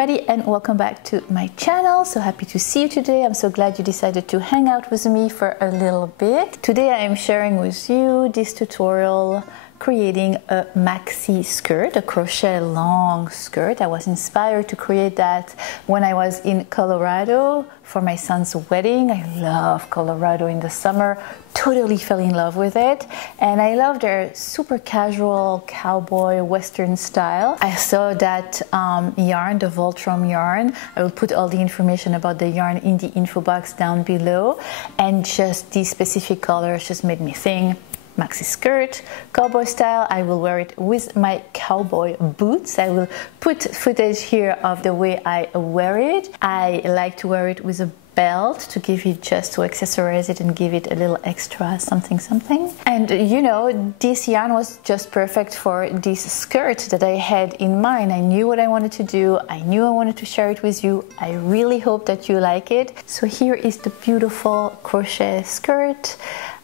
everybody, and welcome back to my channel. So happy to see you today. I'm so glad you decided to hang out with me for a little bit. Today I am sharing with you this tutorial creating a maxi skirt, a crochet long skirt. I was inspired to create that when I was in Colorado for my son's wedding. I love Colorado in the summer, totally fell in love with it, and I love their super casual cowboy western style. I saw that yarn, the Wolltraum yarn. I will put all the information about the yarn in the info box down below, and just these specific colors just made me think maxi skirt, cowboy style. I will wear it with my cowboy boots. I will put footage here of the way I wear it. I like to wear it with a belt to give it, just to accessorize it and give it a little extra something. And you know, this yarn was just perfect for this skirt that I had in mind. I knew what I wanted to do. I knew I wanted to share it with you. I really hope that you like it. So here is the beautiful crochet skirt.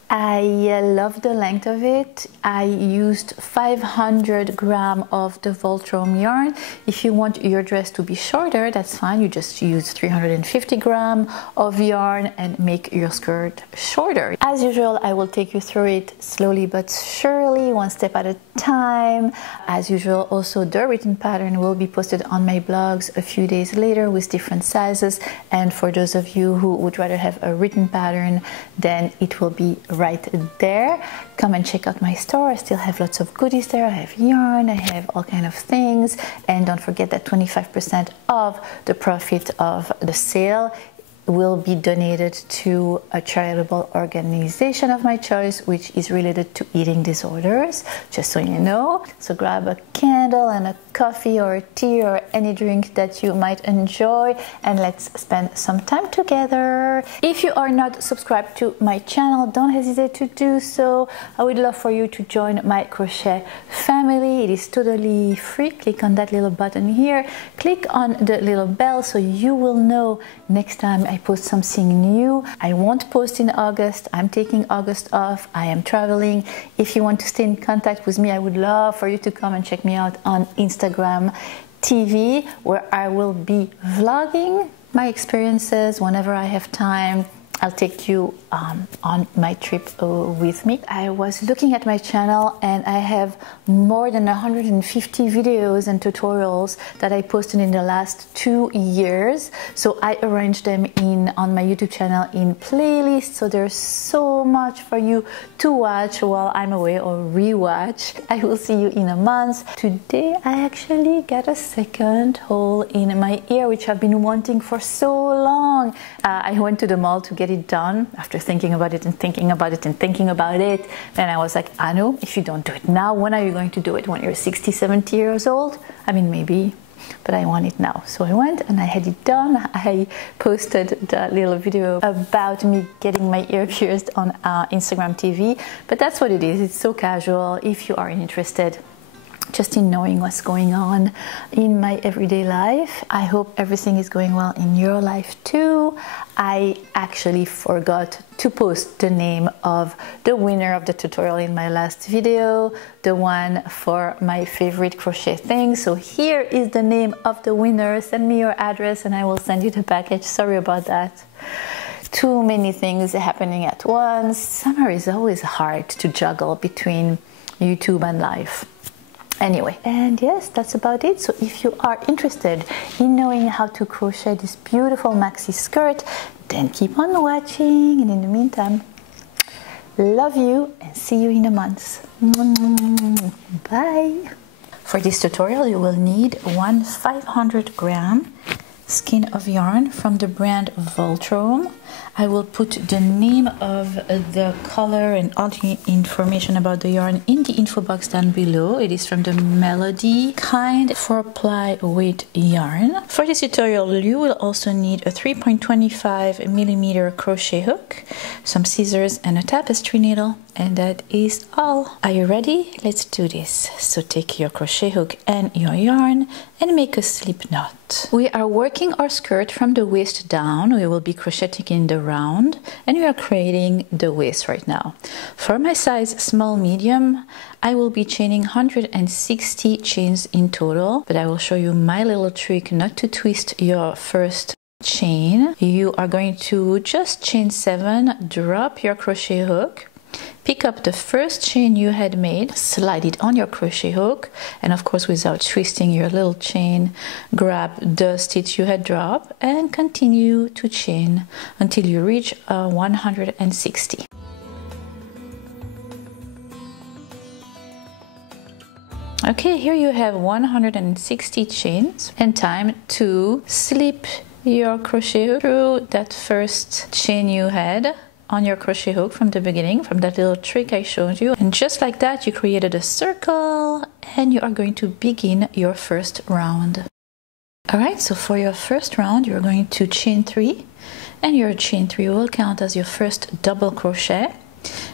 I love the length of it. I used 500 grams of the Wolltraum yarn. If you want your dress to be shorter, that's fine. You just use 350 grams of yarn and make your skirt shorter. As usual, I will take you through it slowly but surely, one step at a time. As usual, also the written pattern will be posted on my blogs a few days later with different sizes. And for those of you who would rather have a written pattern, then it will be right there. Come and check out my store. I still have lots of goodies there. I have yarn, I have all kind of things, and don't forget that 25% of the profit of the sale will be donated to a charitable organization of my choice, which is related to eating disorders, just so you know. So grab a candle and a coffee or a tea or any drink that you might enjoy, and let's spend some time together. If you are not subscribed to my channel, don't hesitate to do so. I would love for you to join my crochet family. It is totally free. Click on that little button here, click on the little bell so you will know next time I post something new. I won't post in August. I'm taking August off. I am traveling. If you want to stay in contact with me, I would love for you to come and check me out on Instagram TV, where I will be vlogging my experiences whenever I have time. I'll take you on my trip with me. I was looking at my channel and I have more than 150 videos and tutorials that I posted in the last 2 years. So I arranged them on my YouTube channel in playlists. So there's so much for you to watch while I'm away or rewatch. I will see you in a month. Today I actually got a second hole in my ear, which I've been wanting for so long. I went to the mall to get it done after thinking about it and thinking about it and thinking about it. Then I was like, Annoo, if you don't do it now, when are you going to do it? When you're 60, 70 years old? I mean, maybe, but I want it now. So I went and I had it done. I posted the little video about me getting my ear pierced on Instagram TV, but that's what it is. It's so casual. If you are interested just in knowing what's going on in my everyday life. I hope everything is going well in your life too. I actually forgot to post the name of the winner of the tutorial in my last video, the one for my favorite crochet thing. So here is the name of the winner. Send me your address and I will send you the package. Sorry about that. Too many things happening at once. Summer is always hard to juggle between YouTube and life. Anyway, and yes, that's about it. So if you are interested in knowing how to crochet this beautiful maxi skirt, then keep on watching. And in the meantime, love you and see you in a month. Bye. For this tutorial, you will need one 500 gram skein of yarn from the brand Wolltraum. I will put the name of the color and all the information about the yarn in the info box down below. It is from the Melody kind 4-ply weight yarn. For this tutorial, you will also need a 3.25mm crochet hook, some scissors and a tapestry needle, and that is all. Are you ready? Let's do this. So take your crochet hook and your yarn and make a slip knot. front. We are working our skirt from the waist down. We will be crocheting in the round and we are creating the waist right now. For my size small medium, I will be chaining 160 chains in total, but I will show you my little trick not to twist your first chain. You are going to just chain 7, drop your crochet hook, pick up the first chain you had made, slide it on your crochet hook, and of course without twisting your little chain, grab the stitch you had dropped and continue to chain until you reach 160. Okay, here you have 160 chains and time to slip your crochet hook through that first chain you had on your crochet hook from the beginning, from that little trick I showed you. And just like that, you created a circle and you are going to begin your first round. Alright, so for your first round, you're going to chain 3 and your chain 3 will count as your first double crochet.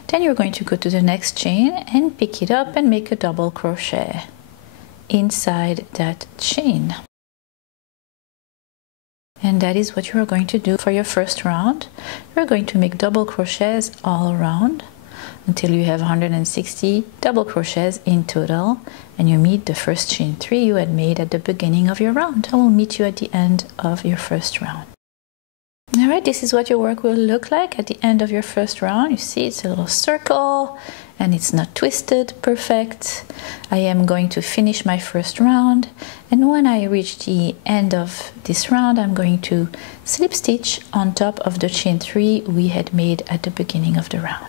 Then you're going to go to the next chain and pick it up and make a double crochet inside that chain. And that is what you're going to do for your first round. You're going to make double crochets all around until you have 160 double crochets in total and you meet the first chain 3 you had made at the beginning of your round. I will meet you at the end of your first round. Alright, this is what your work will look like at the end of your first round. You see it's a little circle and it's not twisted, perfect. I am going to finish my first round and when I reach the end of this round I'm going to slip stitch on top of the chain 3 we had made at the beginning of the round.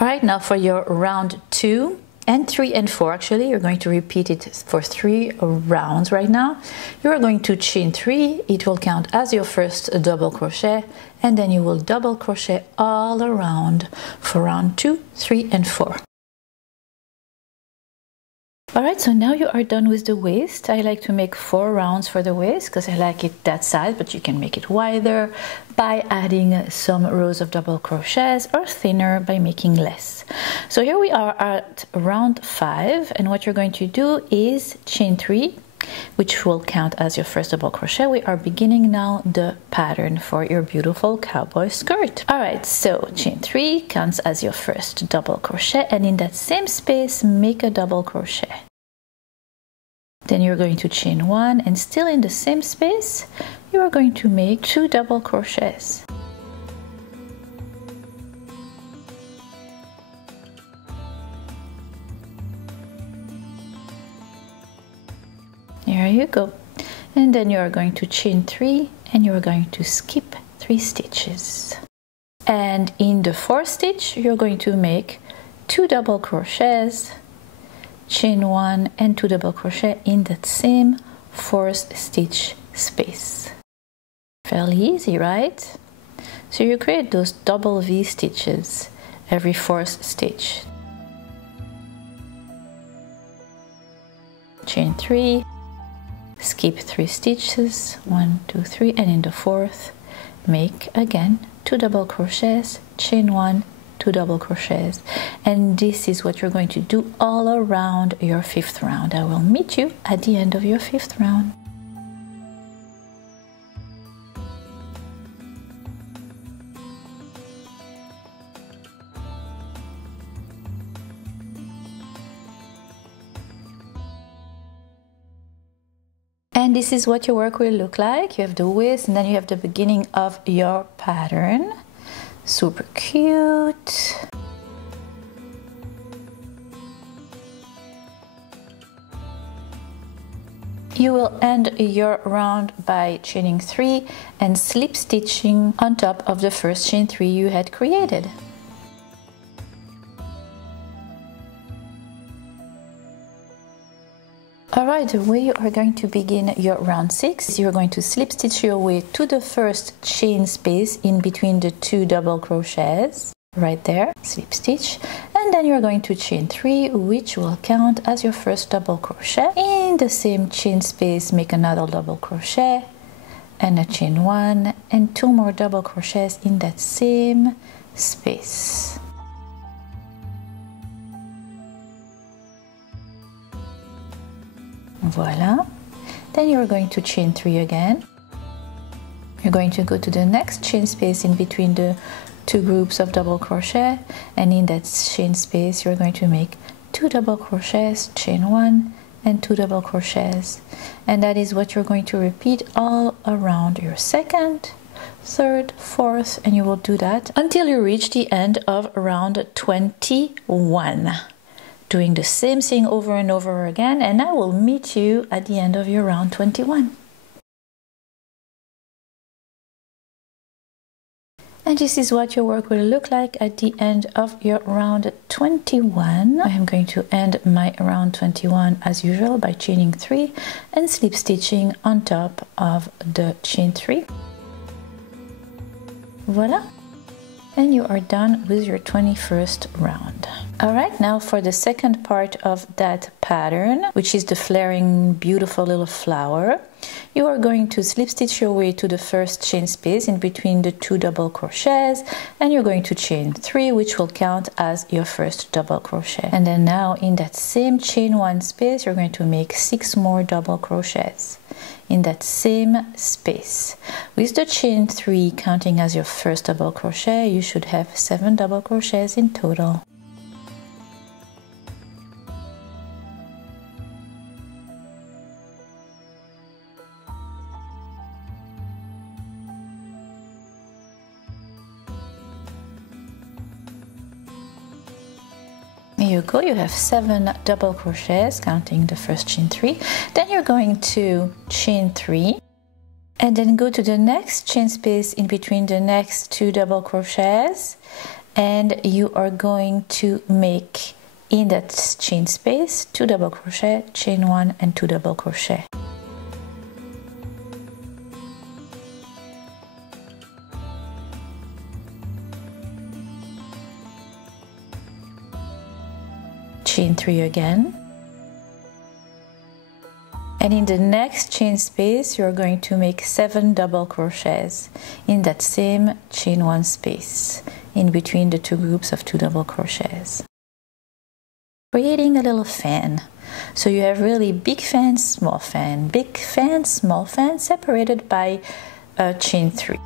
Alright, now for your round 2 and 3 and 4, actually you're going to repeat it for 3 rounds right now. You are going to chain 3, it will count as your first double crochet and then you will double crochet all around for round 2, 3 and 4. Alright, so now you are done with the waist. I like to make 4 rounds for the waist because I like it that size, but you can make it wider by adding some rows of double crochets or thinner by making less. So here we are at round 5 and what you're going to do is chain 3, which will count as your first double crochet. We are beginning now the pattern for your beautiful cowboy skirt. Alright, so chain 3 counts as your first double crochet and in that same space make a double crochet. Then you're going to chain 1 and still in the same space you are going to make 2 double crochets. There you go. And then you are going to chain 3 and you are going to skip 3 stitches. And in the 4th stitch you're going to make 2 double crochets, chain 1 and 2 double crochet in that same 4th stitch space. Fairly easy, right? So you create those double V stitches every 4th stitch. Chain 3, skip 3 stitches, 1, 2, 3, and in the 4th make again 2 double crochets, chain 1, 2 double crochets, and this is what you're going to do all around your 5th round. I will meet you at the end of your 5th round. And this is what your work will look like. You have the waist and then you have the beginning of your pattern. Super cute. You will end your round by chaining 3 and slip stitching on top of the first chain 3 you had created. Alright, the way you are going to begin your round 6 is you're going to slip stitch your way to the first chain space in between the 2 double crochets. Right there, slip stitch, and then you're going to chain 3, which will count as your first double crochet. In the same chain space, make another double crochet and a chain 1 and 2 more double crochets in that same space. Voila. Then you're going to chain 3 again. You're going to go to the next chain space in between the 2 groups of double crochet, and in that chain space you're going to make 2 double crochets, chain 1 and 2 double crochets, and that is what you're going to repeat all around your second, third, fourth, and you will do that until you reach the end of round 21, doing the same thing over and over again, and I will meet you at the end of your round 21. And this is what your work will look like at the end of your round 21. I am going to end my round 21 as usual by chaining 3 and slip stitching on top of the chain 3. Voila! And you are done with your 21st round. Alright, now for the second part of that pattern, which is the flaring beautiful little flower, you are going to slip stitch your way to the first chain space in between the 2 double crochets, and you're going to chain 3, which will count as your first double crochet. And then now in that same chain 1 space, you're going to make 6 more double crochets in that same space. With the chain 3 counting as your first double crochet, you should have 7 double crochets in total. There you go, you have 7 double crochets counting the first chain 3. Then you're going to chain 3 and then go to the next chain space in between the next 2 double crochets, and you are going to make in that chain space 2 double crochet, chain 1 and 2 double crochet. Chain 3 again, and in the next chain space you're going to make 7 double crochets in that same chain 1 space in between the 2 groups of 2 double crochets, creating a little fan. So you have really big fan, small fan, big fan, small fan, separated by chain 3.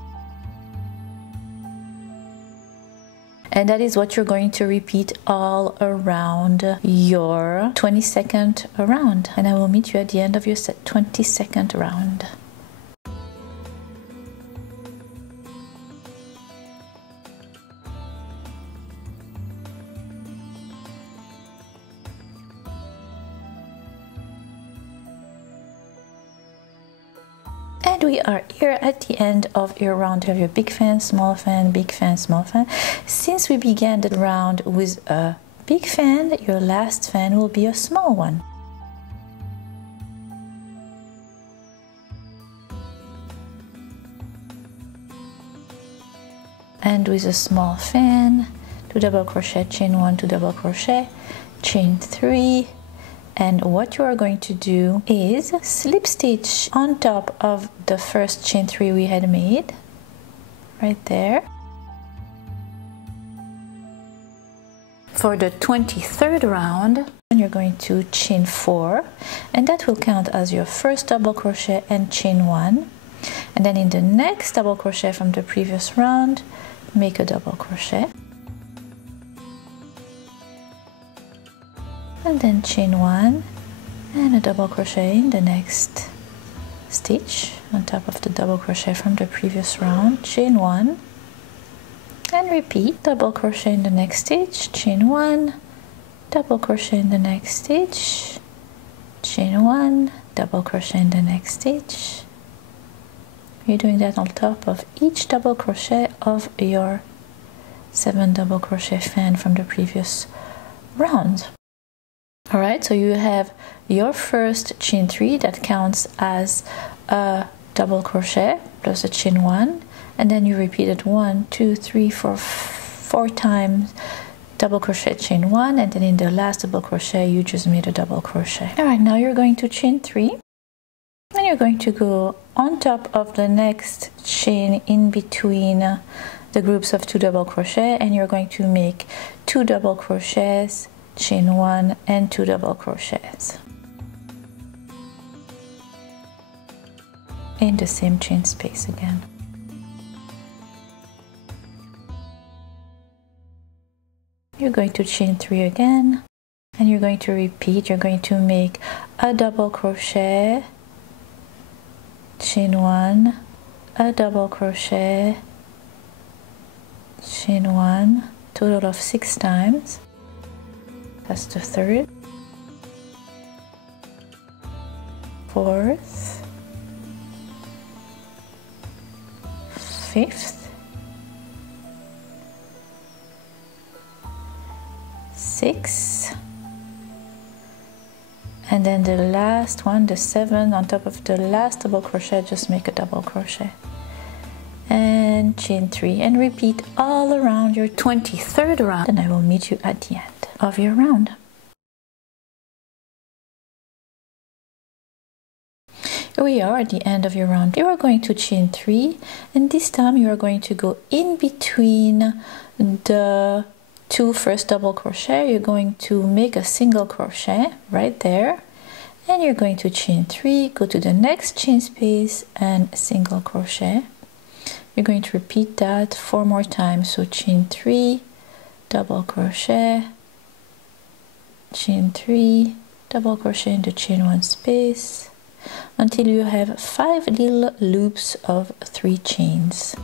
And that is what you're going to repeat all around your 22nd round. And I will meet you at the end of your 22nd round. And we are here at the end of your round. You have your big fan, small fan, big fan, small fan. Since we began the round with a big fan, your last fan will be a small one. And with a small fan, 2 double crochet, chain 1, 2 double crochet, chain 3. And what you are going to do is slip stitch on top of the first chain 3 we had made, right there. For the 23rd round, you're going to chain 4, and that will count as your first double crochet and chain 1. And then in the next double crochet from the previous round, make a double crochet. And then chain 1 and a double crochet in the next stitch on top of the double crochet from the previous round, chain 1 and repeat, double crochet in the next stitch, chain 1, double crochet in the next stitch, chain 1, double crochet in the next stitch. You're doing that on top of each double crochet of your 7 double crochet fan from the previous round. Alright, so you have your first chain 3 that counts as a double crochet plus a chain 1, and then you repeat it 1, 2, 3, 4 times double crochet, chain 1, and then in the last double crochet you just made a double crochet. Alright, now you're going to chain 3 and you're going to go on top of the next chain in between the groups of 2 double crochet, and you're going to make 2 double crochets, chain 1 and 2 double crochets in the same chain space again. You're going to chain 3 again, and you're going to repeat. You're going to make a double crochet, chain 1, a double crochet, chain 1, total of 6 times. That's the 3rd, 4th, 5th, 6th, and then the last one, the 7th, on top of the last double crochet, just make a double crochet and chain 3, and repeat all around your 23rd round, and I will meet you at the end of your round. Here we are at the end of your round. You are going to chain 3, and this time you are going to go in between the 2 first double crochet. You're going to make a single crochet right there, and you're going to chain 3, go to the next chain space and single crochet. You're going to repeat that 4 more times, so chain 3, double crochet, chain 3, double crochet in the chain 1 space, until you have 5 little loops of 3 chains.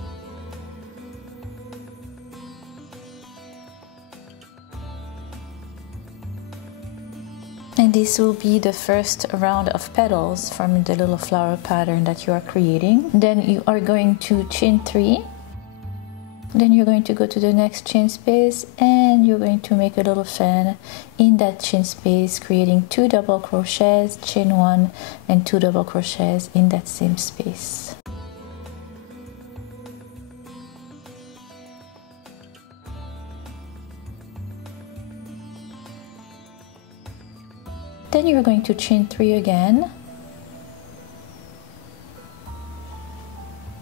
And this will be the first round of petals from the little flower pattern that you are creating. Then you are going to chain 3. Then you're going to go to the next chain space, and you're going to make a little fan in that chain space, creating 2 double crochets, chain 1 and 2 double crochets in that same space. Then you're going to chain 3 again,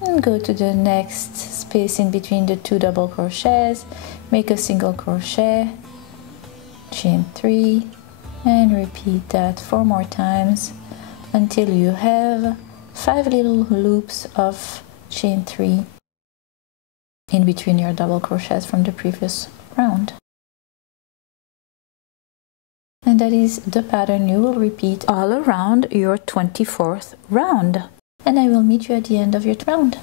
and go to the next space in between the 2 double crochets, make a single crochet, chain 3, and repeat that 4 more times until you have 5 little loops of chain 3 in between your double crochets from the previous round. And that is the pattern you will repeat all around your 24th round. And I will meet you at the end of your round.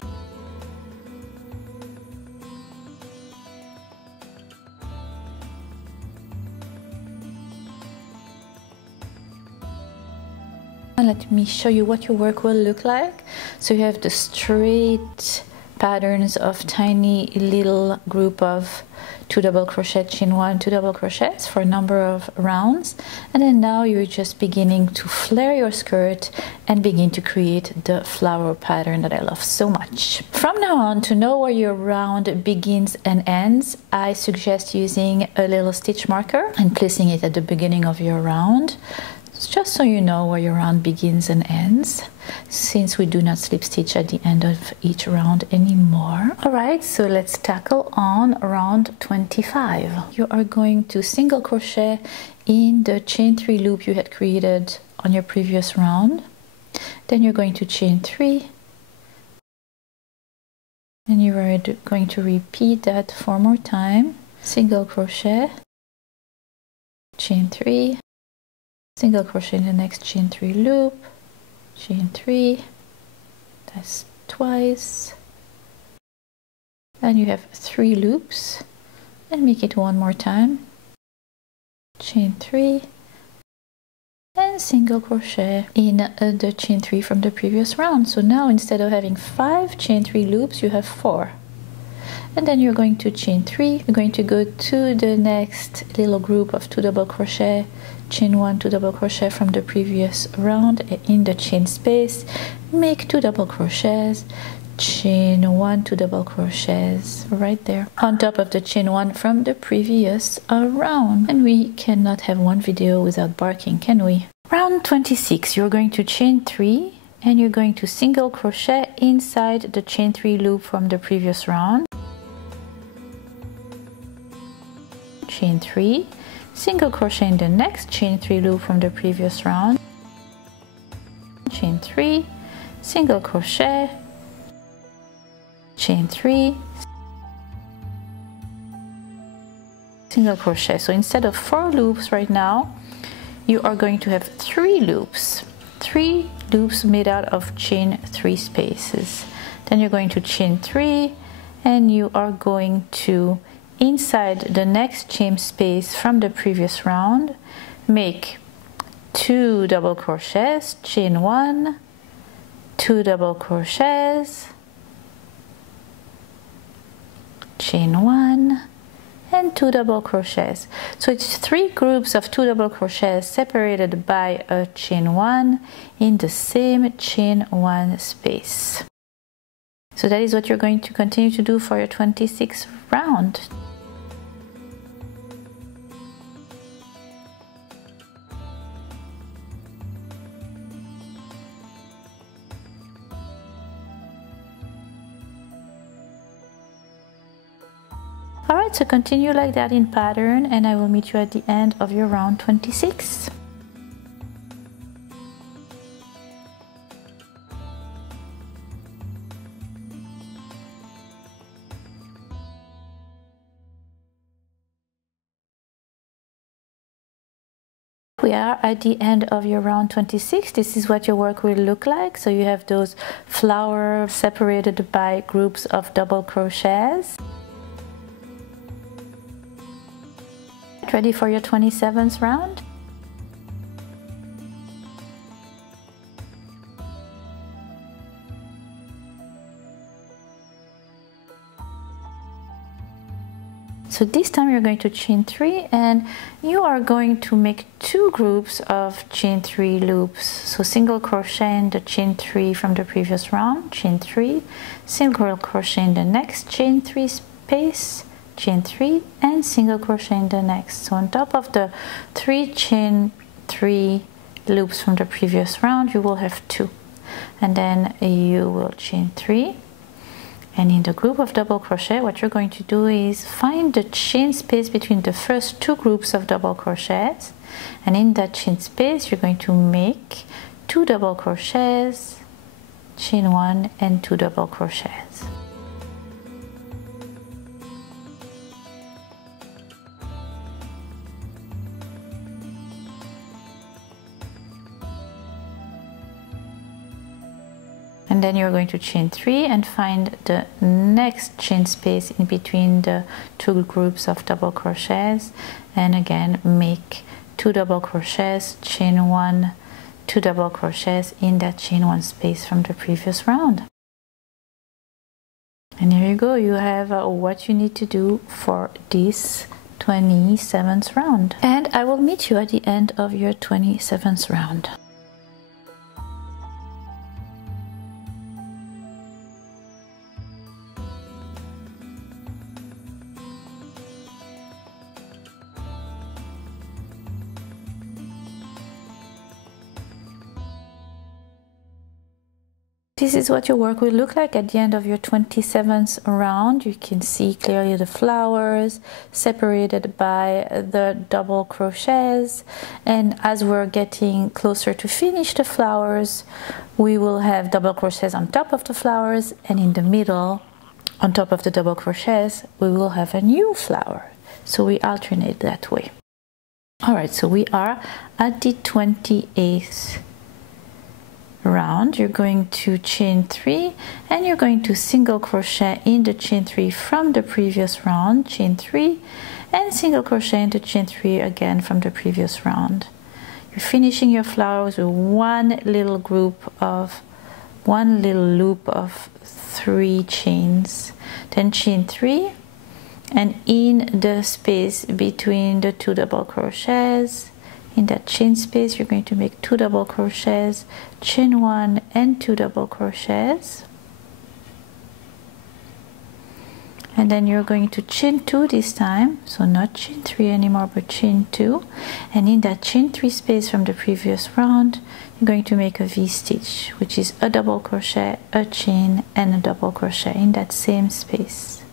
Let me show you what your work will look like. So you have the straight patterns of tiny little group of 2 double crochet, chain 1, 2 double crochets for a number of rounds, and then now you're just beginning to flare your skirt and begin to create the flower pattern that I love so much. From now on, to know where your round begins and ends, I suggest using a little stitch marker and placing it at the beginning of your round, just so you know where your round begins and ends, since we do not slip stitch at the end of each round anymore. Alright, so let's tackle on round 25. You are going to single crochet in the chain 3 loop you had created on your previous round. Then you're going to chain 3, and you are going to repeat that 4 more times. Single crochet, chain 3, single crochet in the next chain 3 loop, chain 3, that's twice, and you have 3 loops, and make it 1 more time, chain 3, and single crochet in the chain 3 from the previous round. So now instead of having 5 chain 3 loops, you have 4. And then you're going to chain 3, you're going to go to the next little group of 2 double crochet, chain 1, 2 double crochet from the previous round in the chain space, make 2 double crochets, chain 1, 2 double crochets right there on top of the chain 1 from the previous round. And we cannot have one video without barking, can we? Round 26, you're going to chain 3, and you're going to single crochet inside the chain 3 loop from the previous round. chain 3, single crochet in the next, chain 3 loop from the previous round, chain 3, single crochet, chain 3, single crochet. So instead of 4 loops right now, you are going to have 3 loops made out of chain 3 spaces. Then you're going to chain 3 and you are going to, inside the next chain space from the previous round, make 2 double crochets, chain 1, 2 double crochets, chain 1, and 2 double crochets. So it's 3 groups of 2 double crochets separated by a chain 1 in the same chain 1 space. So that is what you're going to continue to do for your 26th round. Alright, so continue like that in pattern and I will meet you at the end of your round 26. We are at the end of your round 26. This is what your work will look like. So you have those flowers separated by groups of double crochets. Ready for your 27th round? So this time you're going to chain 3 and you are going to make 2 groups of chain 3 loops. So single crochet in the chain 3 from the previous round, chain 3, single crochet in the next chain 3 space, chain 3, and single crochet in the next. So on top of the 3 chain 3 loops from the previous round, you will have 2, and then you will chain 3, and in the group of double crochet what you're going to do is find the chain space between the first 2 groups of double crochets, and in that chain space you're going to make 2 double crochets, chain 1, and 2 double crochets. And then you're going to chain 3 and find the next chain space in between the 2 groups of double crochets, and again make 2 double crochets, chain 1, 2 double crochets in that chain 1 space from the previous round. And here you go, you have what you need to do for this 27th round. And I will meet you at the end of your 27th round. This is what your work will look like at the end of your 27th round. You can see clearly the flowers separated by the double crochets, and as we're getting closer to finish the flowers, we will have double crochets on top of the flowers, and in the middle, on top of the double crochets, we will have a new flower. So we alternate that way. Alright, so we are at the 28th round. You're going to chain 3 and you're going to single crochet in the chain 3 from the previous round, chain 3, and single crochet in the chain 3 again from the previous round. You're finishing your flowers with one little loop of 3 chains, then chain 3, and in the space between the 2 double crochets, in that chain space you're going to make 2 double crochets, chain 1 and 2 double crochets, and then you're going to chain 2 this time, so not chain 3 anymore but chain 2, and in that chain 3 space from the previous round you're going to make a V-stitch, which is a double crochet, a chain, and a double crochet in that same space.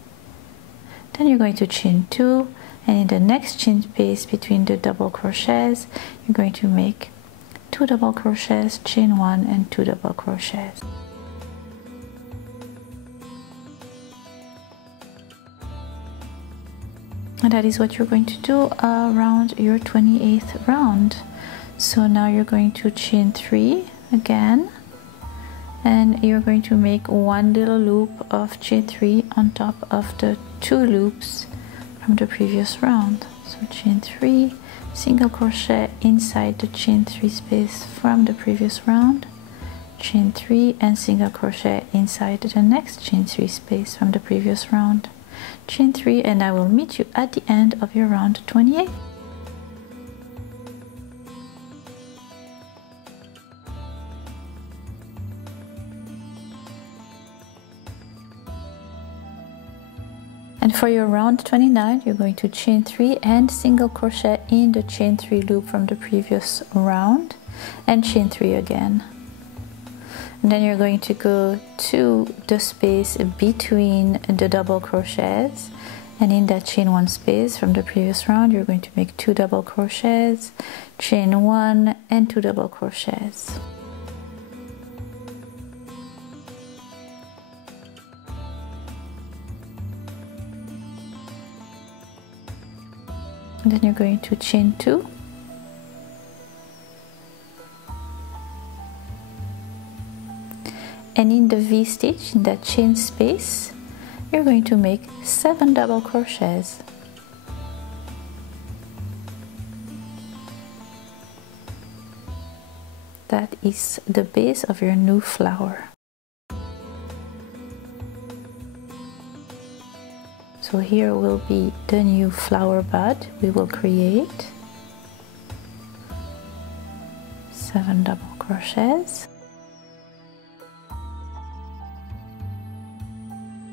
Then you're going to chain 2, and in the next chain space between the double crochets you're going to make 2 double crochets, chain 1 and 2 double crochets. And that is what you're going to do around your 28th round. So now you're going to chain 3 again, and you're going to make one little loop of chain 3 on top of the 2 loops from the previous round. So chain 3, single crochet inside the chain 3 space from the previous round, chain 3 and single crochet inside the next chain 3 space from the previous round, chain 3, and I will meet you at the end of your round 28. And for your round 29, you're going to chain 3 and single crochet in the chain 3 loop from the previous round and chain 3 again. And then you're going to go to the space between the double crochets, and in that chain 1 space from the previous round you're going to make 2 double crochets, chain 1 and 2 double crochets. And then you're going to chain 2, and in the V stitch, in that chain space, you're going to make 7 double crochets. That is the base of your new flower. So here will be the new flower bud we will create. 7 double crochets.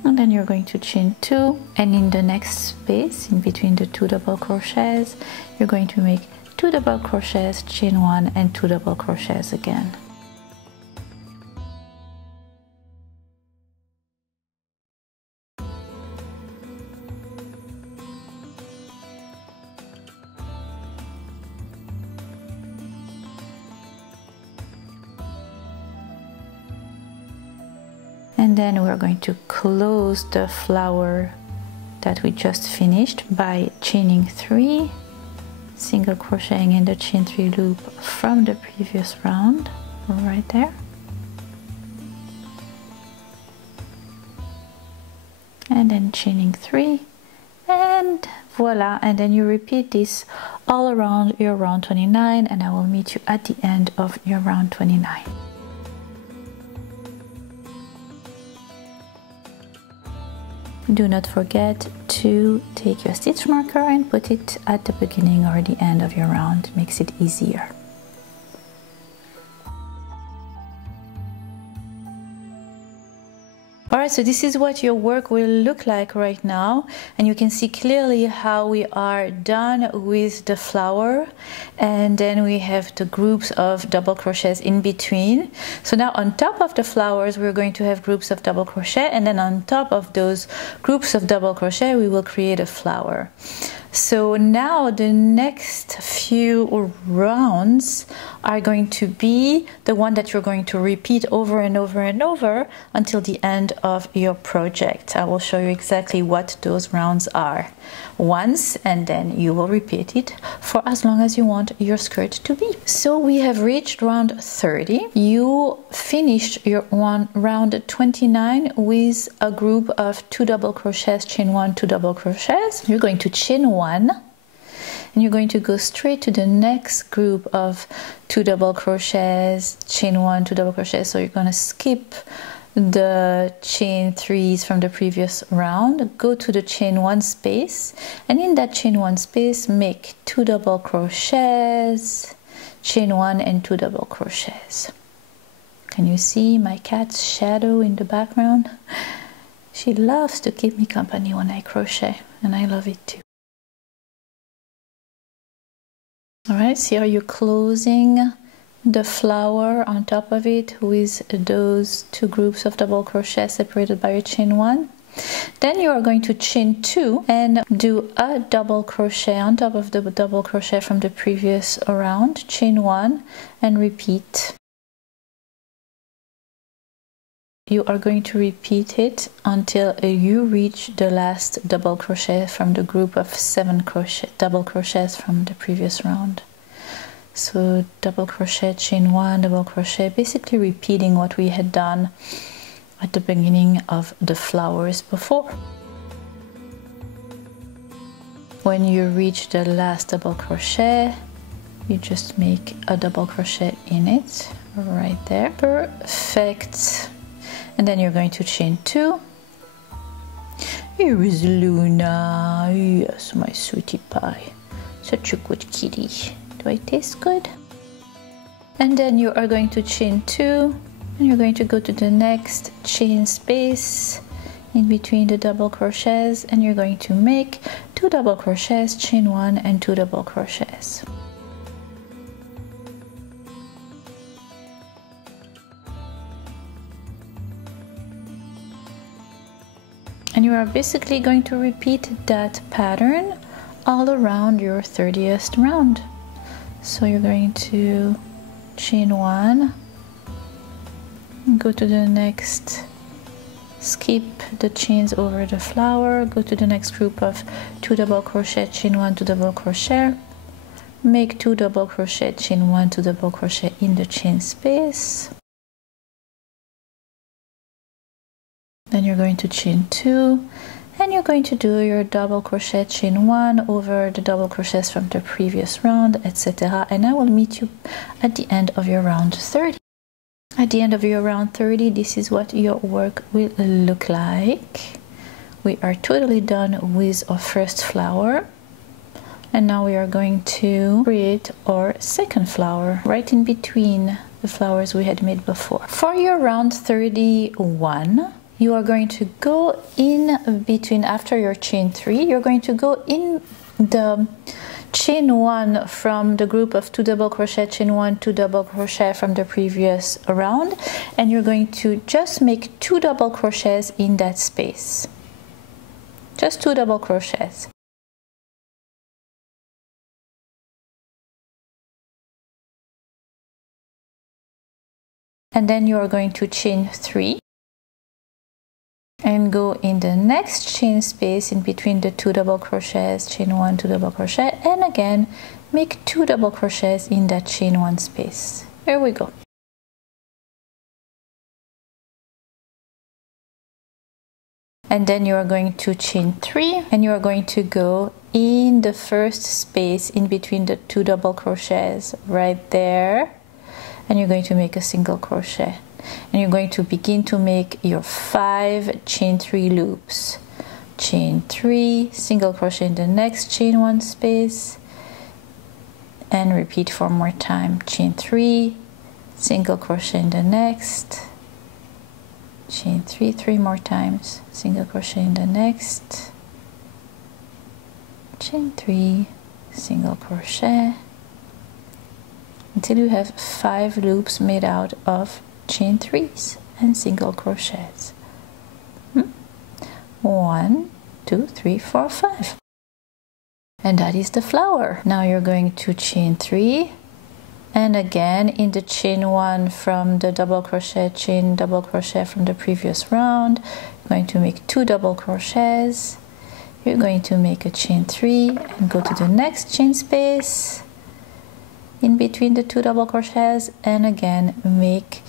And then you're going to chain 2, and in the next space in between the 2 double crochets you're going to make 2 double crochets, chain 1 and 2 double crochets again. And then we're going to close the flower that we just finished by chaining 3, single crocheting in the chain 3 loop from the previous round, right there. And then chaining 3, and voila, and then you repeat this all around your round 29, and I will meet you at the end of your round 29. Do not forget to take your stitch marker and put it at the beginning or the end of your round. It makes it easier. Alright, so this is what your work will look like right now, and you can see clearly how we are done with the flower, and then we have the groups of double crochets in between. So now on top of the flowers we're going to have groups of double crochet, and then on top of those groups of double crochet we will create a flower. So now the next few rounds are going to be the one that you're going to repeat over and over and over until the end of your project. I will show you exactly what those rounds are once, and then you will repeat it for as long as you want your skirt to be. So we have reached round 30. You finished your round 29 with a group of 2 double crochets, chain 1, 2 double crochets. You're going to chain 1, and you're going to go straight to the next group of 2 double crochets, chain 1, 2 double crochets. So you're going to skip the chain 3s from the previous round, go to the chain 1 space, and in that chain 1 space make 2 double crochets, chain 1 and 2 double crochets. Can you see my cat's shadow in the background? She loves to keep me company when I crochet, and I love it too. Alright, so you're closing the flower on top of it with those 2 groups of double crochet separated by your chain 1. Then you are going to chain 2 and do a double crochet on top of the double crochet from the previous round, chain 1 and repeat. You are going to repeat it until you reach the last double crochet from the group of 7 double crochets from the previous round. So double crochet, chain 1, double crochet, basically repeating what we had done at the beginning of the flowers before. When you reach the last double crochet, you just make a double crochet in it right there. Perfect. And then you're going to chain 2. Here is Luna. Yes, my sweetie pie. Such a good kitty. Do I taste good? And then you are going to chain 2 and you're going to go to the next chain space in between the double crochets and you're going to make 2 double crochets, chain 1 and 2 double crochets. And you are basically going to repeat that pattern all around your 30th round. So you're going to chain 1, go to the next, skip the chains over the flower, go to the next group of 2 double crochet, chain 1, 2 double crochet, make 2 double crochet, chain 1, 2 double crochet in the chain space. Then you're going to chain 2 and you're going to do your double crochet, chain 1 over the double crochets from the previous round, etc. And I will meet you at the end of your round 30. At the end of your round 30, this is what your work will look like. We are totally done with our first flower. And now we are going to create our second flower right in between the flowers we had made before. For your round 31, you are going to go in between, after your chain 3, you're going to go in the chain 1 from the group of 2 double crochet, chain 1, 2 double crochet from the previous round, and you're going to just make 2 double crochets in that space. Just 2 double crochets. And then you are going to chain 3 and go in the next chain space in between the 2 double crochets, chain 1, 2 double crochet, and again make 2 double crochets in that chain 1 space. Here we go. And then you are going to chain 3 and you are going to go in the first space in between the 2 double crochets right there, and you're going to make a single crochet. And you're going to begin to make your 5 chain 3 loops. Chain 3, single crochet in the next chain 1 space, and repeat 4 more times. Chain 3, single crochet in the next, chain 3, 3 more times, single crochet in the next, chain 3, single crochet, until you have 5 loops made out of chain 3s and single crochets. 1, 2, 3, 4, 5. And that is the flower. Now you're going to chain 3 and again in the chain 1 from the double crochet, chain double crochet from the previous round, you're going to make 2 double crochets. You're going to make a chain 3 and go to the next chain space in between the 2 double crochets, and again make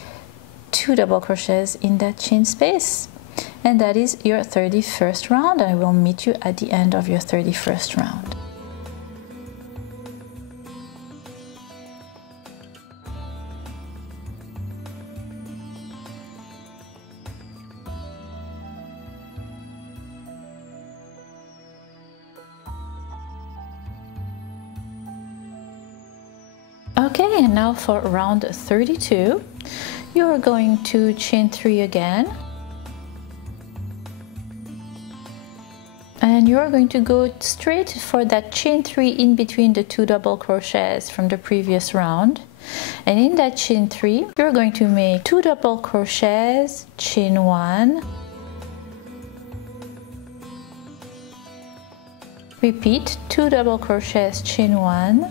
2 double crochets in that chain space. And that is your 31st round. I will meet you at the end of your 31st round. Okay, and now for round 32, you are going to chain 3 again, and you are going to go straight for that chain 3 in between the 2 double crochets from the previous round. And in that chain 3, you're going to make 2 double crochets, chain 1, Repeat 2 double crochets, chain 1,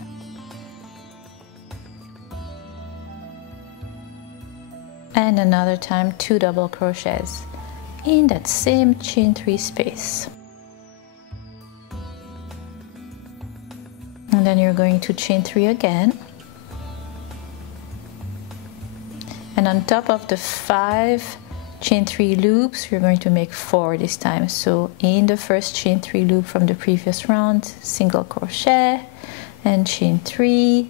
and another time 2 double crochets in that same chain 3 space. And then you're going to chain 3 again, and on top of the 5 chain 3 loops you're going to make 4 this time. So in the first chain 3 loop from the previous round, single crochet and chain 3,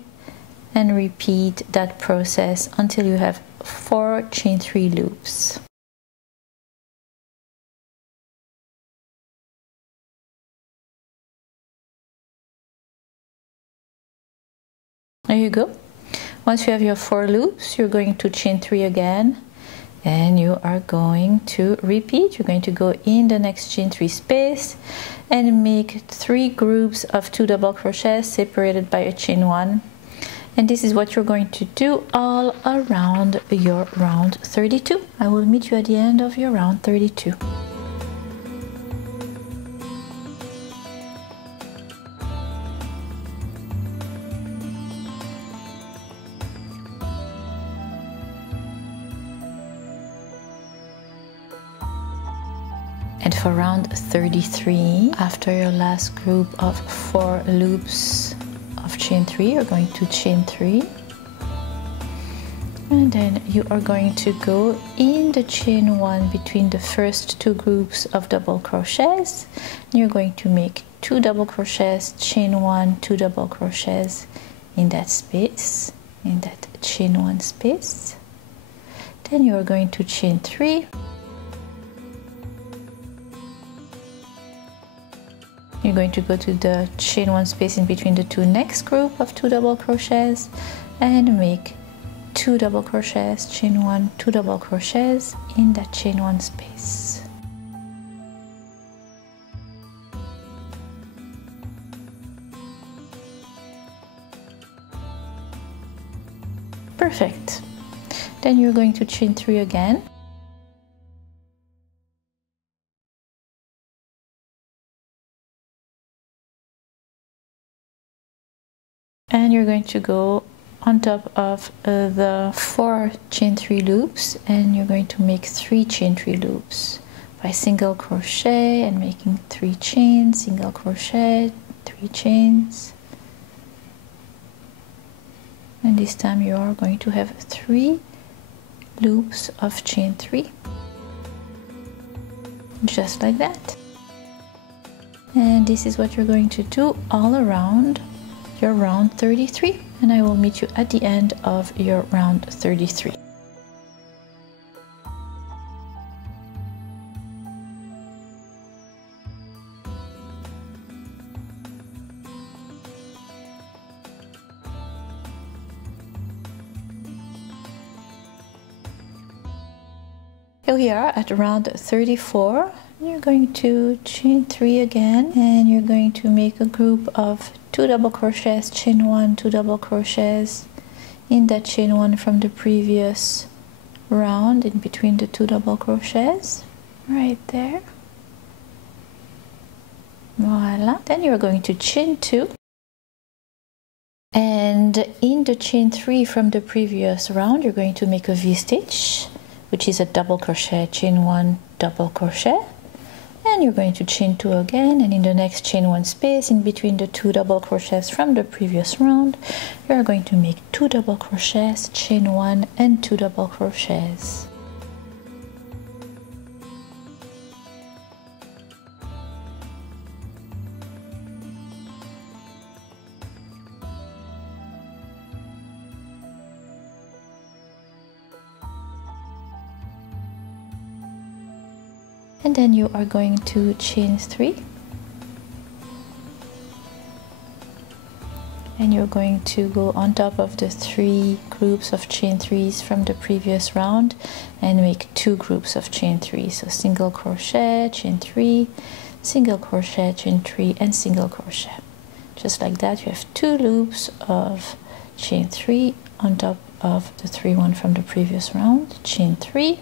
and repeat that process until you have 4 chain 3 loops. There you go. Once you have your 4 loops, you're going to chain 3 again, and you are going to repeat. You're going to go in the next chain 3 space and make 3 groups of 2 double crochets separated by a chain 1. And this is what you're going to do all around your round 32. I will meet you at the end of your round 32. And for round 33, after your last group of 4 loops of chain 3, you're going to chain 3, and then you are going to go in the chain 1 between the first 2 groups of double crochets, and you're going to make 2 double crochets, chain 1, 2 double crochets in that space, in that chain 1 space. Then you are going to chain 3. You're going to go to the chain 1 space in between the 2 next group of 2 double crochets and make 2 double crochets, chain 1, 2 double crochets in that chain 1 space. Perfect. Then you're going to chain 3 again. And you're going to go on top of the 4 chain 3 loops, and you're going to make 3 chain 3 loops by single crochet and making 3 chains, single crochet, 3 chains. And this time you are going to have 3 loops of chain 3, just like that. And this is what you're going to do all around your round 33, and I will meet you at the end of your round 33. Here we are at round 34. You're going to chain 3 again, and you're going to make a group of 2 double crochets, chain 1, 2 double crochets in that chain 1 from the previous round in between the 2 double crochets right there. Voila. Then you're going to chain 2, and in the chain 3 from the previous round you're going to make a V-stitch, which is a double crochet, chain 1, double crochet, and you're going to chain 2 again, and in the next chain 1 space in between the 2 double crochets from the previous round you're going to make 2 double crochets, chain 1 and 2 double crochets. And then you are going to chain 3, and you're going to go on top of the 3 groups of chain 3s from the previous round and make 2 groups of chain 3. So single crochet, chain 3, single crochet, chain 3, and single crochet. Just like that, you have 2 loops of chain 3 on top of the 3 from the previous round, chain 3.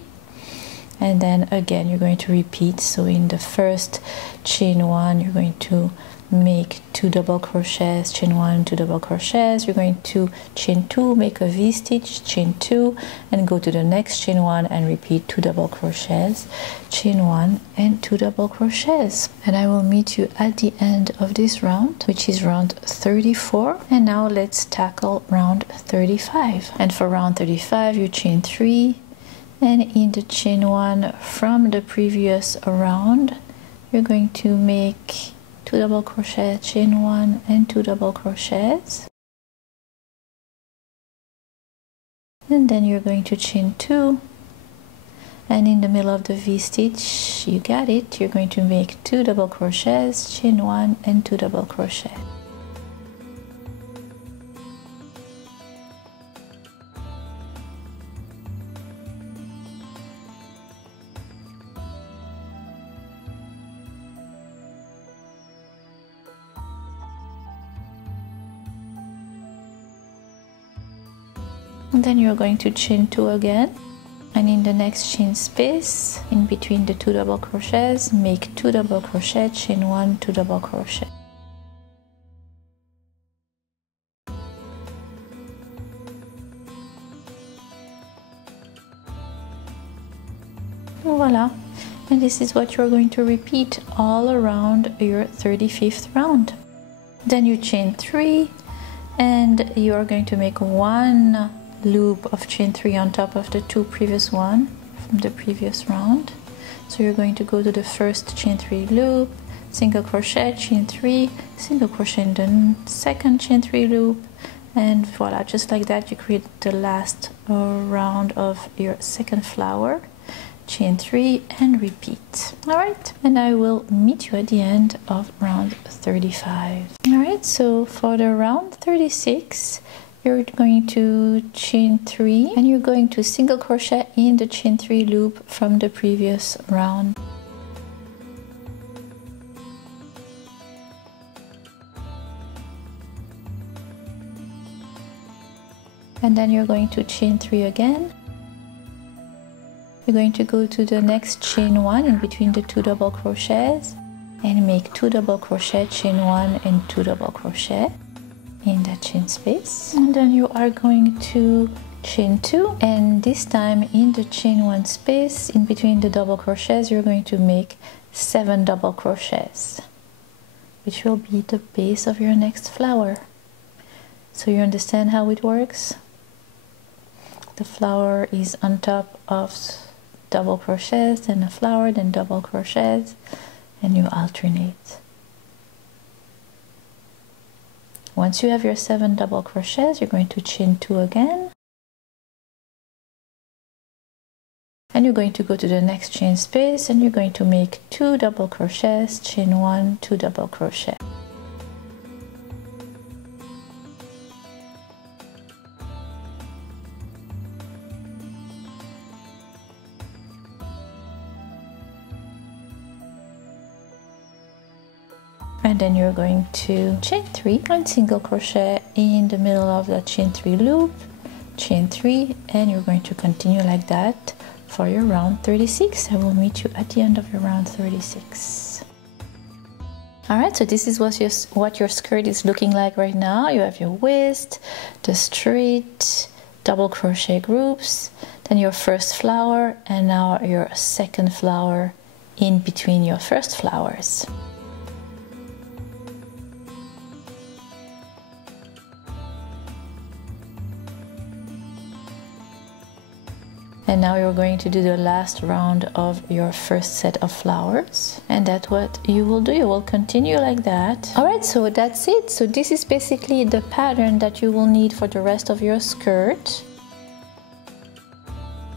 And then again you're going to repeat. So in the first chain 1 you're going to make 2 double crochets, chain 1, 2 double crochets. You're going to chain 2, make a V stitch, chain 2, and go to the next chain 1 and repeat 2 double crochets, chain 1 and 2 double crochets. And I will meet you at the end of this round, which is round 34. And now let's tackle round 35. And for round 35, you chain 3, and in the chain 1 from the previous round, you're going to make 2 double crochet, chain 1 and 2 double crochets, and then you're going to chain 2, and in the middle of the V stitch, you got it, you're going to make 2 double crochets, chain 1 and 2 double crochet. And then you're going to chain 2 again, and in the next chain space in between the 2 double crochets, make 2 double crochet, chain 1, 2 double crochet. Voila, and this is what you're going to repeat all around your 35th round. Then you chain 3, and you are going to make 1 loop of chain 3 on top of the 2 previous one from the previous round. So you're going to go to the first chain 3 loop, single crochet, chain 3, single crochet in the second chain 3 loop, and voila, just like that you create the last round of your second flower, chain 3 and repeat. All right, and I will meet you at the end of round 35. All right, so for the round 36, you're going to chain 3 and you're going to single crochet in the chain 3 loop from the previous round. And then you're going to chain 3 again. You're going to go to the next chain 1 in between the 2 double crochets and make 2 double crochet, chain 1 and 2 double crochet in that chain space. And then you are going to chain 2, and this time in the chain 1 space in between the double crochets, you're going to make 7 double crochets, which will be the base of your next flower. So you understand how it works? The flower is on top of double crochets, then a flower, then double crochets, and you alternate. Once you have your 7 double crochets, you're going to chain 2 again, and you're going to go to the next chain space and you're going to make 2 double crochets, chain 1, 2 double crochet. And then you're going to chain 3 and single crochet in the middle of the chain 3 loop, chain 3, and you're going to continue like that for your round 36. I will meet you at the end of your round 36. Alright, so this is what your skirt is looking like right now. You have your waist, the straight double crochet groups, then your first flower, and now your second flower in between your first flowers. And now you're going to do the last round of your first set of flowers, and that's what you will do. You will continue like that. Alright, so that's it. So this is basically the pattern that you will need for the rest of your skirt.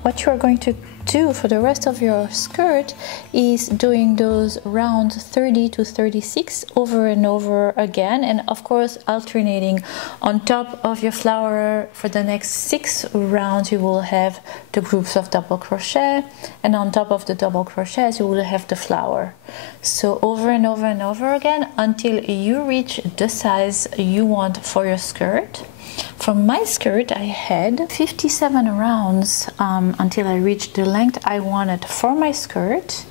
What you are going to do for the rest of your skirt is doing those round 30 to 36 over and over again, and of course alternating. On top of your flower for the next 6 rounds you will have the groups of double crochet, and on top of the double crochets you will have the flower. So over and over and over again until you reach the size you want for your skirt. from my skirt I had 57 rounds until I reached the length I wanted for my skirt.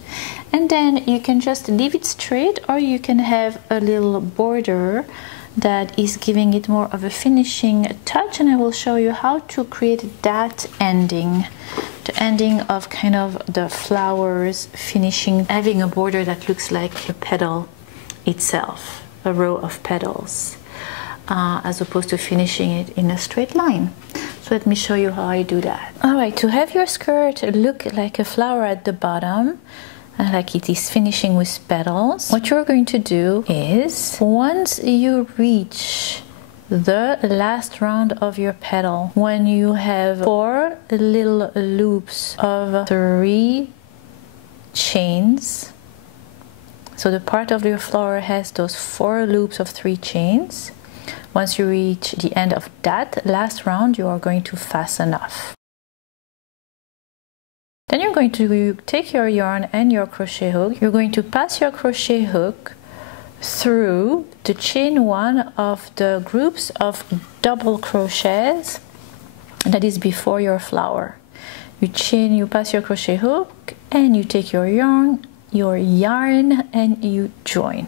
And then you can just leave it straight, or you can have a little border that is giving it more of a finishing touch, and I will show you how to create that ending, the ending of kind of the flowers finishing, having a border that looks like a petal itself, a row of petals, as opposed to finishing it in a straight line. So let me show you how I do that. Alright, to have your skirt look like a flower at the bottom, like it is finishing with petals, what you're going to do is, once you reach the last round of your petal, when you have 4 little loops of 3 chains, so the part of your flower has those 4 loops of 3 chains, once you reach the end of that last round, you are going to fasten off. Then you're going to take your yarn and your crochet hook. You're going to pass your crochet hook through the chain 1 of the groups of double crochets that is before your flower. You pass your crochet hook and you take your yarn and you join.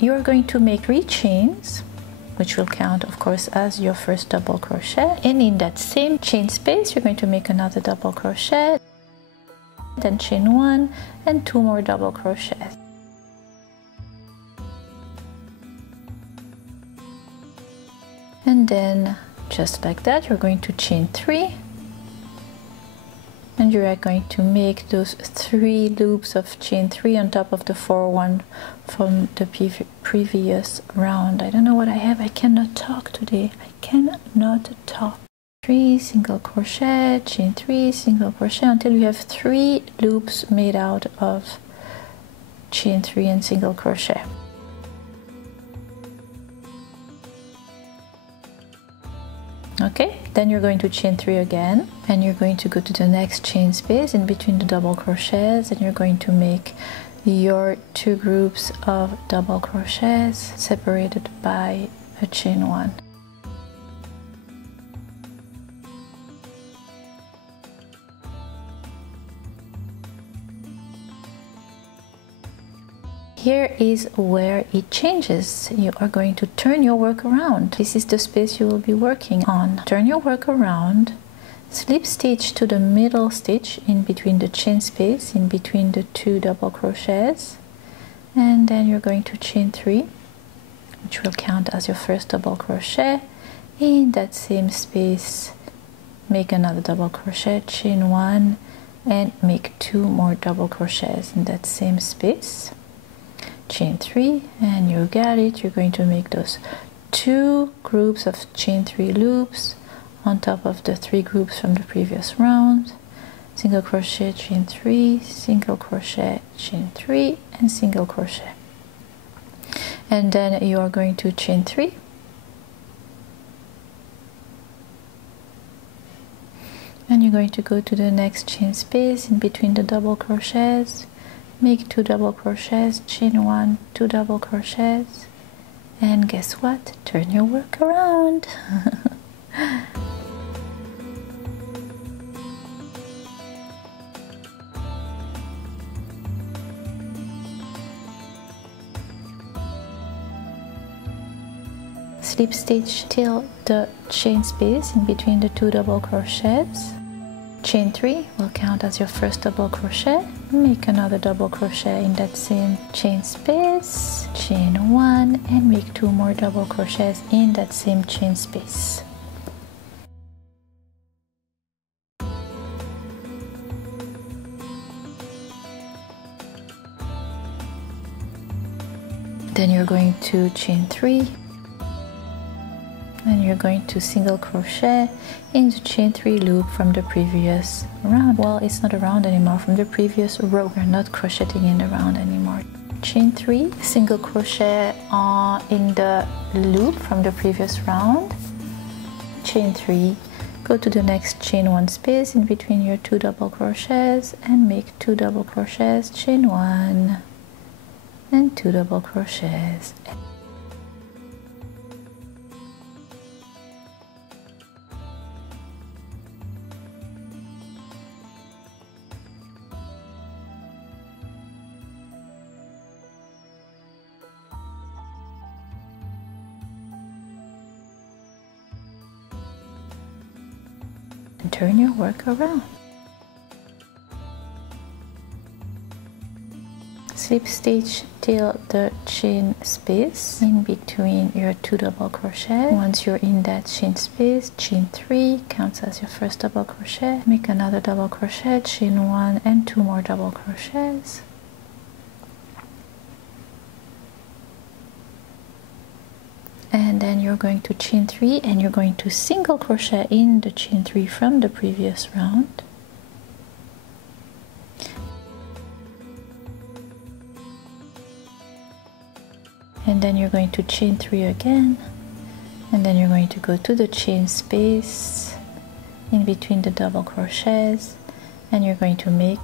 You are going to make 3 chains, which will count of course as your first double crochet, and in that same chain space you're going to make another double crochet, then chain 1 and 2 more double crochets. And then just like that you're going to chain 3, and you are going to make those 3 loops of chain 3 on top of the 4-1 from the previous round. I don't know what I have, I cannot talk today, I cannot talk. 3 single crochet, chain 3, single crochet, until you have 3 loops made out of chain 3 and single crochet. Okay, then you're going to chain 3 again, and you're going to go to the next chain space in between the double crochets, and you're going to make your 2 groups of double crochets separated by a chain 1. Here is where it changes. You are going to turn your work around. This is the space you will be working on. Turn your work around, slip stitch to the middle stitch in between the chain space, in between the 2 double crochets, and then you're going to chain 3, which will count as your first double crochet. In that same space, make another double crochet, chain 1, and make 2 more double crochets in that same space. Chain 3, and you got it. You're going to make those 2 groups of chain 3 loops on top of the 3 groups from the previous round. Single crochet, chain 3, single crochet, chain 3, and single crochet. And then you are going to chain 3, and you're going to go to the next chain space in between the double crochets, make 2 double crochets, chain 1, 2 double crochets, and guess what? Turn your work around. Slip stitch till the chain space in between the 2 double crochets. Chain 3 will count as your first double crochet. Make another double crochet in that same chain space, chain 1, and make 2 more double crochets in that same chain space. Then you're going to chain 3, and you're going to single crochet in the chain 3 loop from the previous round. Well, it's not a round anymore, from the previous row. We're not crocheting in the round anymore. Chain 3, single crochet in the loop from the previous round. Chain 3, go to the next chain 1 space in between your 2 double crochets and make 2 double crochets, chain 1, and 2 double crochets. And turn your work around. Slip stitch till the chain space in between your 2 double crochet. Once you're in that chain space, chain 3 counts as your first double crochet. Make another double crochet, chain 1 and 2 more double crochets. And then you're going to chain 3 and you're going to single crochet in the chain 3 from the previous round. And then you're going to chain 3 again, and then you're going to go to the chain space in between the double crochets, and you're going to make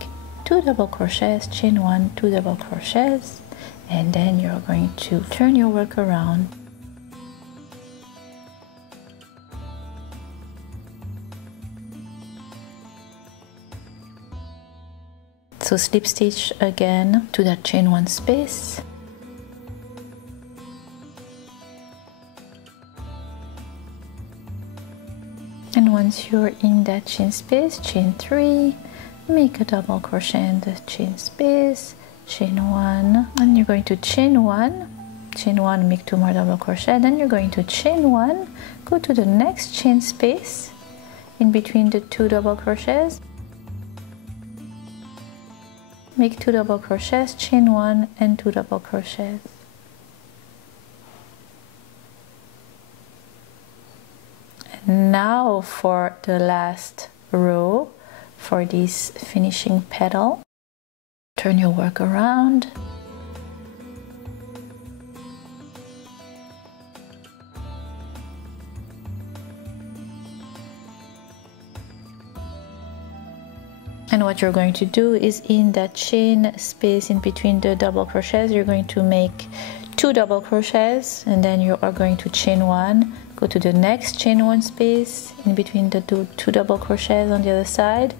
2 double crochets, chain 1, 2 double crochets, and then you're going to turn your work around. So slip stitch again to that chain 1 space. And once you're in that chain space, chain 3, make a double crochet in the chain space, chain 1, and you're going to chain 1, make 2 more double crochet, then you're going to chain 1, go to the next chain space in between the 2 double crochets, make 2 double crochets, chain 1 and 2 double crochets. Now for the last row for this finishing petal, turn your work around. And what you're going to do is in that chain space in between the double crochets, you're going to make 2 double crochets, and then you are going to chain 1, go to the next chain 1 space in between the 2 double crochets on the other side,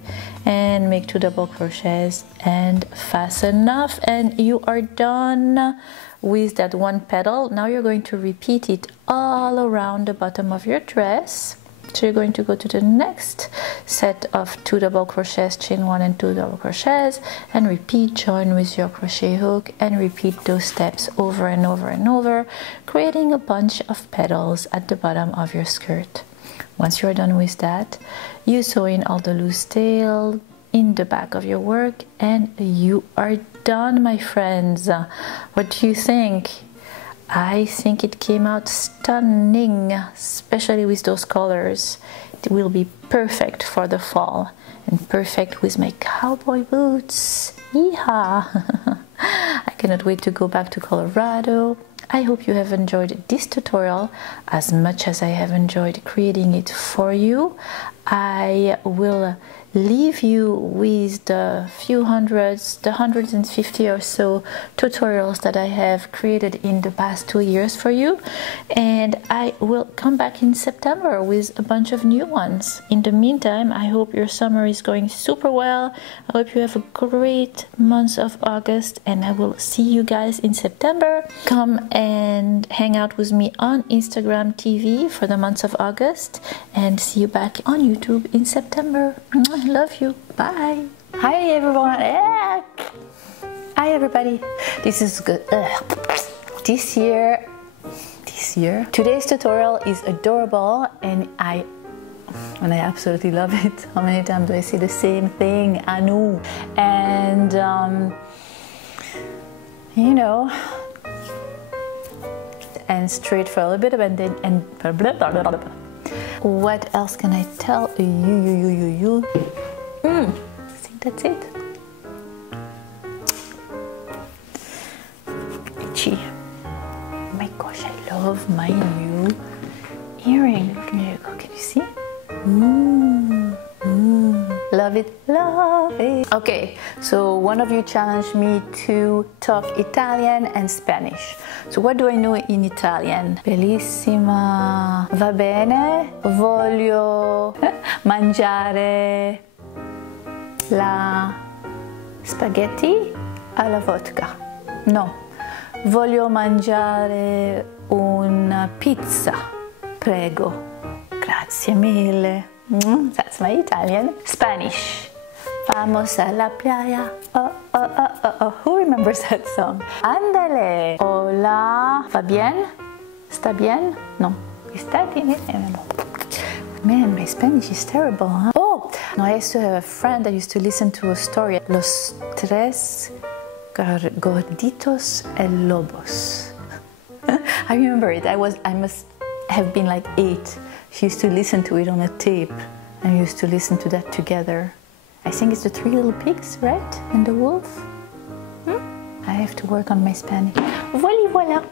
and make 2 double crochets and fasten off, and you are done with that one petal. Now you're going to repeat it all around the bottom of your dress. So you're going to go to the next set of 2 double crochets, chain 1 and 2 double crochets, and repeat, join with your crochet hook and repeat those steps over and over and over, creating a bunch of petals at the bottom of your skirt. Once you're done with that, you sew in all the loose tail in the back of your work and you are done, my friends. What do you think? I think it came out stunning, especially with those colors. It will be perfect for the fall and perfect with my cowboy boots. Yeehaw! I cannot wait to go back to Colorado. I hope you have enjoyed this tutorial as much as I have enjoyed creating it for you. I will leave you with the few hundreds, the 150 or so tutorials that I have created in the past 2 years for you, and I will come back in September with a bunch of new ones. In the meantime, I hope your summer is going super well. I hope you have a great month of August, and I will see you guys in September. Come and hang out with me on Instagram TV for the month of August, and see you back on YouTube in September. I love you. Bye. Hi everyone. Hi everybody. This is good. This year today's tutorial is adorable, and I absolutely love it. How many times do I say the same thing? Annoo. And you know, and straight for a little bit, and then blah, blah, blah, blah, blah. What else can I tell you? I think that's it. Itchy. Oh my gosh, I love my new earring. Look, can you see? Love love it, love it. Okay, so one of you challenged me to talk Italian and Spanish. So what do I know in Italian? Bellissima, va bene, voglio mangiare la spaghetti alla vodka. No, voglio mangiare una pizza, prego. Grazie mille. That's my Italian. Spanish. Vamos a la playa. Oh, oh, oh, oh, oh. Who remembers that song? Ándale. Hola. ¿Va bien? ¿Está bien? No. ¿Está bien? Man, my Spanish is terrible, huh? Oh, no, I used to have a friend that used to listen to a story. Los tres gorditos y lobos. I remember it. I must have been like 8. She used to listen to it on a tape, and we used to listen to that together. I think it's the 3 little pigs, right? And the wolf? I have to work on my Spanish. Voilà, voilà.